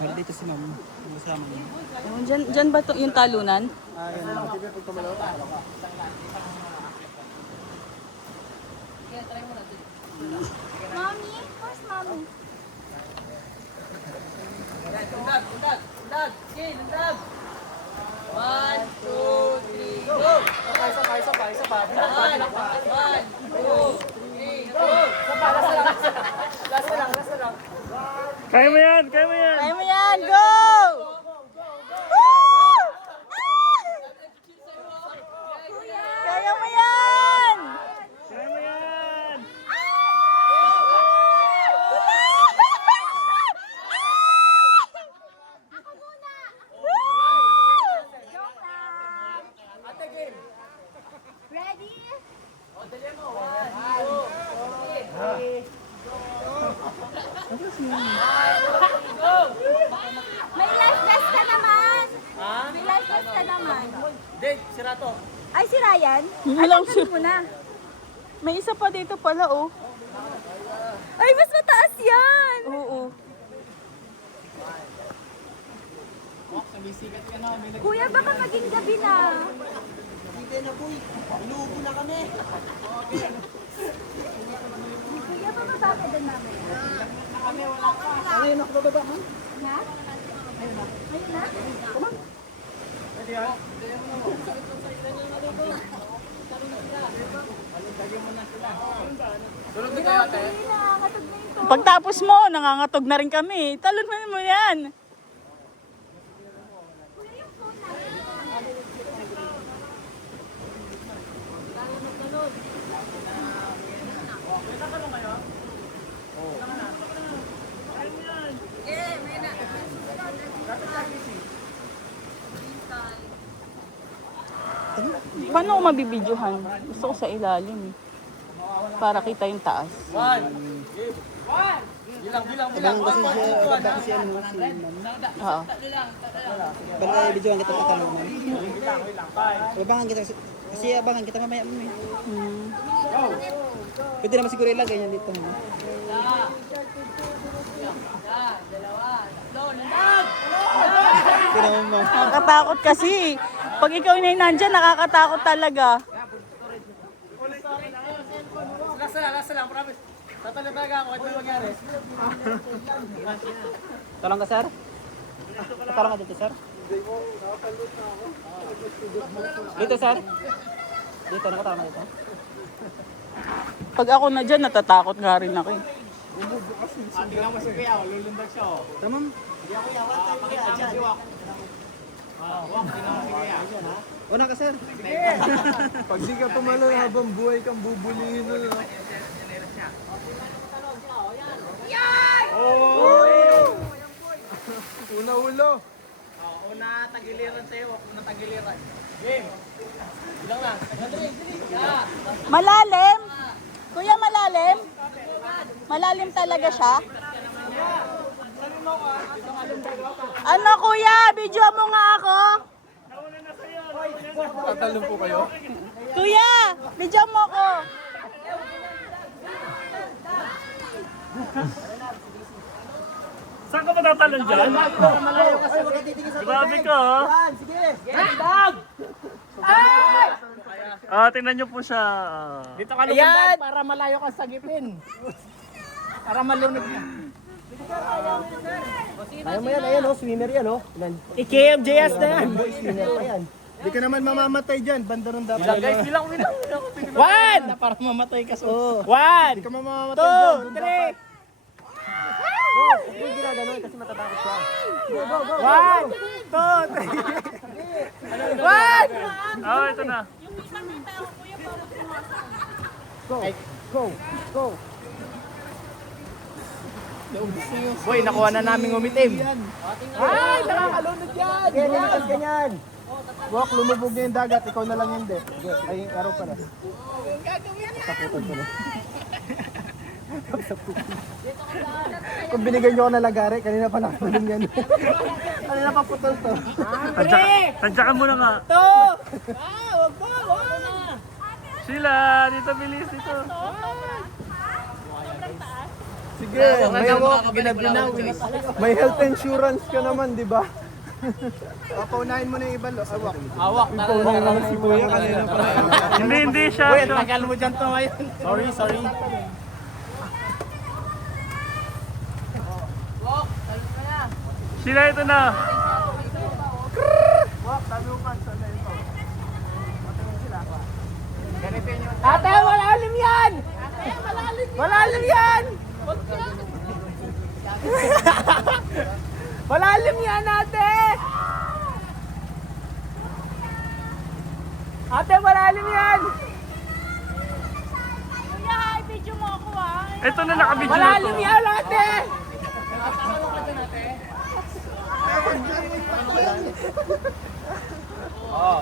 Pero dito si ma'am. Yung kasama niya. Oh, dyan ba to, yung talunan? Yan lang. Mommy, where's mommy? Undag! Sige, undag! 1, 2, 3, go! Isa pa. 1, 2, 3, go! Last na lang. Kaya mo yan! Kaya mo yan! Kaya mo yan! Go! Kaya mo yan! Kaya mo yan! Ready? May life vest ka naman. May life vest ka naman. Dave, sira to. Ay, si Ryan? Alam Alam mo na. May isa pa dito pala, oh. Ay, mas mataas yan. Oo. Kuya, baka maging gabi na. Hindi na boy. Inuubo na kami. Kuya, bababa ka doon mamaya. Ayun, nakababa ma'am. Ha? Ayun na? Tulog din kayo, ate. Ay, nakakatog na ito. Pagtapos mo, nangangatog na rin kami. Talon mo yan. Paano ko mabibidyohan? Gusto ko sa ilalim eh. Para kita yung taas. 1. Bilang. Ilang kasi siya, iba kasi ano, si ma'am. Oo. Bala, videoan kita tatanong ma'am. Abangan kita kasi abangan kita mamaya ma'am eh. Pwede naman siguro ilagay yan dito ma'am. Kaya naman ma'am. Nakakatakot kasi. Pag ikaw na nandyan, nakakatakot talaga. Last na lang, promise. Tatalo talaga ako, ito yung magyari. Talong ka sir? Talong ka dito sir? Dito sir? Dito, nakatalong ka dito? Pag ako na dyan, natatakot nga rin ako eh. Tingnan mo si Kuya, lulundag siya. Tamam. Pakita mo si Wak. Wak, tingnan mo si Kuya. Una ka sir? Pag di ka tumalo habang buhay kang bubulihin na. Una ulo. Una tagiliran sa'yo, una tagiliran. Game. Bilang na. Malalim? Kuya, malalim? Malalim talaga siya? Ano kuya? Video mo nga ako? Tatalon po kayo. Kuya, video mo ko. Saan ka matatalon dyan? Grabe ka, ha? Tingnan nyo po siya. Dito ka lumabas para malayo ka sa gipin. Para malunod na. Kaya mo yan, ayan oh, swimmer yan oh. I-KMJS na yan. Swimmer pa yan. Di ka naman mamamatay dyan. Banda ron dapat. Guys, bilang. 1! Para mamatay ka so. 1! Di ka mamamatay dyan. 2! 3! Hindi ginagano kasi matatakot siya. 1! 2! 3! 1! Ito na. Go. Boy, nakuha na namin umitim. Ay, nakakalunod yan! Ganyan. Wak, lumubog na yung dagat. Ikaw na lang hindi. Ay, araw pa na. Saputan ko na. Kung binigyan nyo ako ng lagari, kanina pa nakatulong yan. Kanina pa putol to. Tadyakan mo na nga. 2! Wag pa! Sheila, dito bilis dito. Sige Sige, may health insurance ka naman, di ba? Paunahin mo na yung iba, awak. Hawak. Paunahin mo si Kuya kanina pa. Hindi siya. Wait, tagal mo dyan to ngayon. Sorry. Sila ito na. Ate, malalim yan! Malalim yan! Malalim yan, ate! Ate, malalim yan! Kuya, i-video mo ako ah. Ito na nakabidyo na Malalim ito. yan, ate!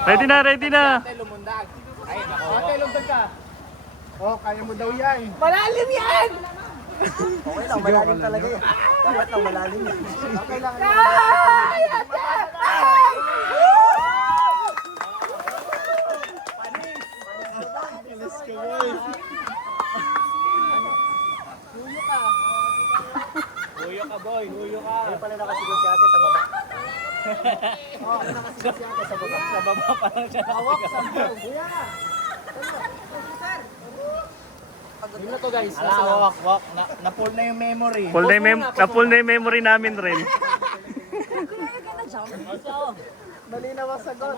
Ready na, ready na. Ate, lumundag ka. Oh, kaya mo daw yan. Malalim yan! Okay lang, malalim talaga yan. Dapat lang malalim yan. Okay lang. Ay, ate! Ay! Huyo ka, boy. Huyo ka. Ay pala nakasigaw si ate sa baba. Nakasigaw si ate sa baba. Sa baba pa lang siya. Hawak sa Kuya. Yun na to guys. Wak. Na-pull na yung memory. Full na yung memory namin rin. Malinaw ang sagot.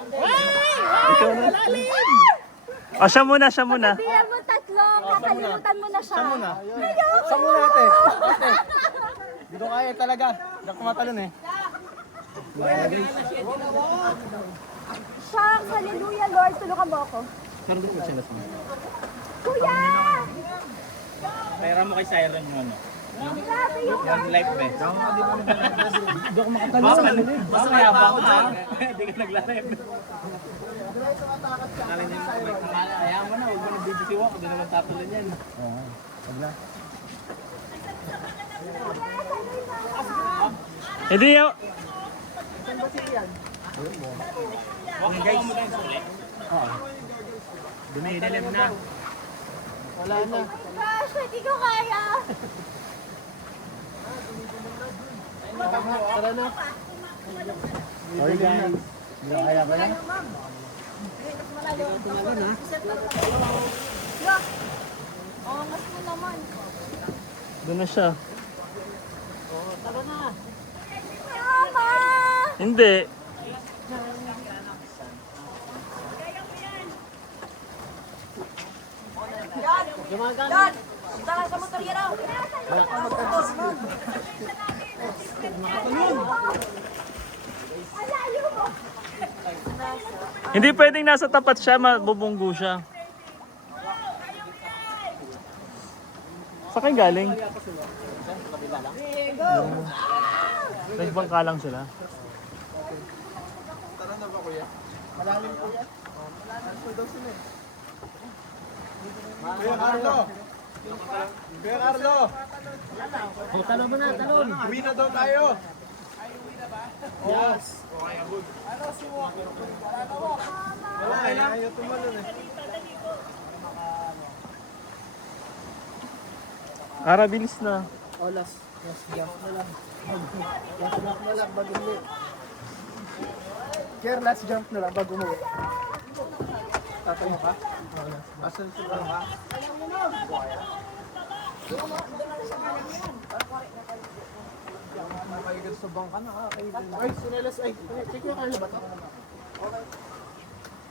O, siya muna. Sabihan mo tatlo, kakalimutan mo na siya. Saan mo na ate? Ate. Dito kaya talaga. Hindi ako matalon eh. Shucks, hallelujah Lord, tulungan mo ako. Kuya! Pera mo kay Siren yung ano. Grabe yung Yung life best. Basta mayabang ka. Hindi ka nagla-live. Kaya mo na, huwag mo na video si Wak. Hindi naman tatulan yan. Hindi yung... Wak, guys. Dumidilim na. gosh, hindi ko kaya. Okay guys. Hindi kaya ba yan? Angas mo naman. Doon na siya. Mama! Hindi. Hindi pwedeng nasa tapat siya, mabubunggo siya. Saan kayo galing? Nagbangka lang sila. Kuya Carlo! Kuya Carlo! Talon mo na, talon. Uwi na daw tayo! Yes! Ayaw tumalon eh. Ara, bilis na. Oh, last jump na lang. Last jump na lang bago umuwi. Kier, last jump na lang bago umuwi. Tatayo ka? Asan si ka? Nakaigat sa bangka na ay, sinelas ay. Si Kuya Carlo ba to?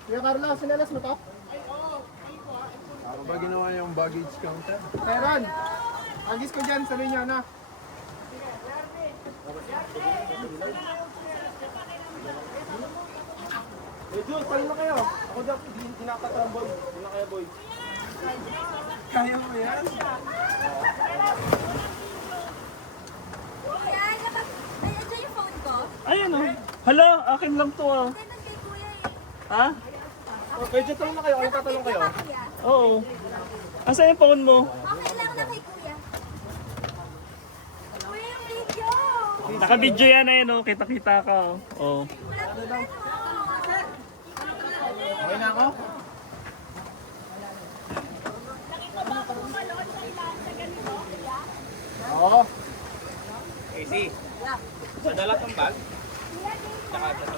Kuya Carlo, sinelas mo to? Ano ba ginawa yung baggage counter? Teron! Agis ko dyan, sabi niyo na. Eh, Jules, paano na kayo? Ako daw, tinakatang boy. Hindi na kaya boy. Kaya mo yan? Kuya, nandiyan yung phone ko. Ayan o. Hala, akin lang to ah. Nandiyan kay kuya eh. Ha? Medyo talong na kayo, ano tatalong kayo? Ka, kuya. Oo. Asa yung phone mo? Okay lang na kay kuya. Kuya, yung video. Naka-video yan eh, no? Kita-kita ka. Oh. Okay na ako? Oo,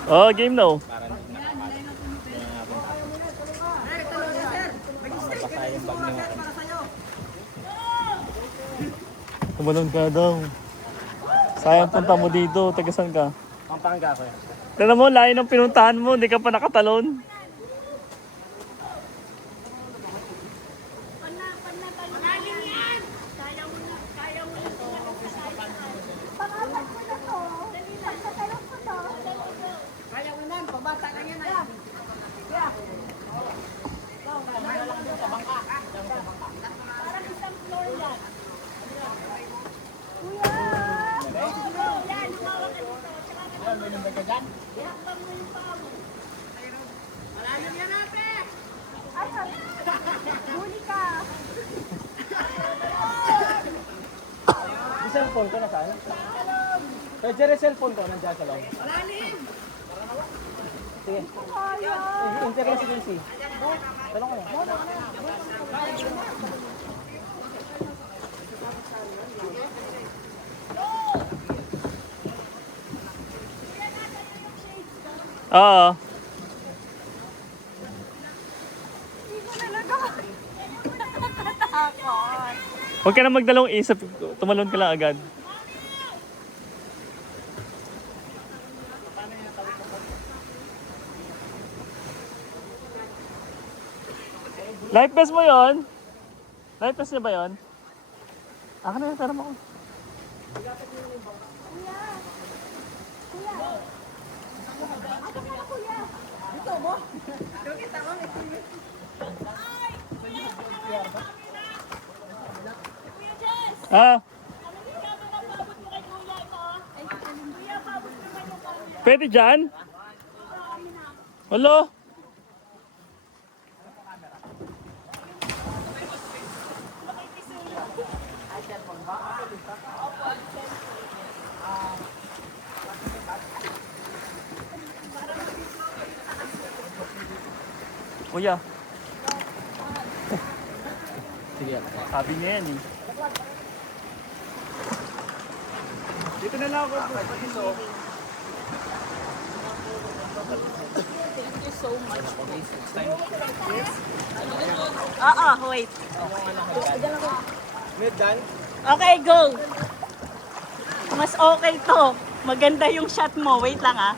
Oh, game no. Tumalon ka daw. Sayang punta mo dito. Tagasan ka? Pampanga ko. Tignan mo, layo ng pinuntahan mo. Hindi ka pa nakatalon. Pangapat ko na to. Pagkatalong ko to. Kaya mo nan, pabata lang yan ah. Parang isang floor yan. Kuya! Yan, humawa ka dito. Tsaka ka dito. Ihakbang mo yung paa mo. Malalim yan ate. Ay, huli ka. Yung cellphone ko nasaan? Kaya Jerry, cellphone ko nandiyan sa loob. Malalim. Sige. Internet si Quincy. Talong ko na. Oo. Hindi ko talaga. Nakatakot. Huwag ka na magdalawang isip. Tumalon ka lang agad. Life vest mo yon? Life vest niya ba yon? Akin na yung tara mo. Ah. Pwede dyan? Hello? Kuya. Sige. Sabi niya yan eh. Dito na lang ako. Wait. Mid done? Okay, go. Mas okay to. Maganda yung shot mo. Wait lang ah.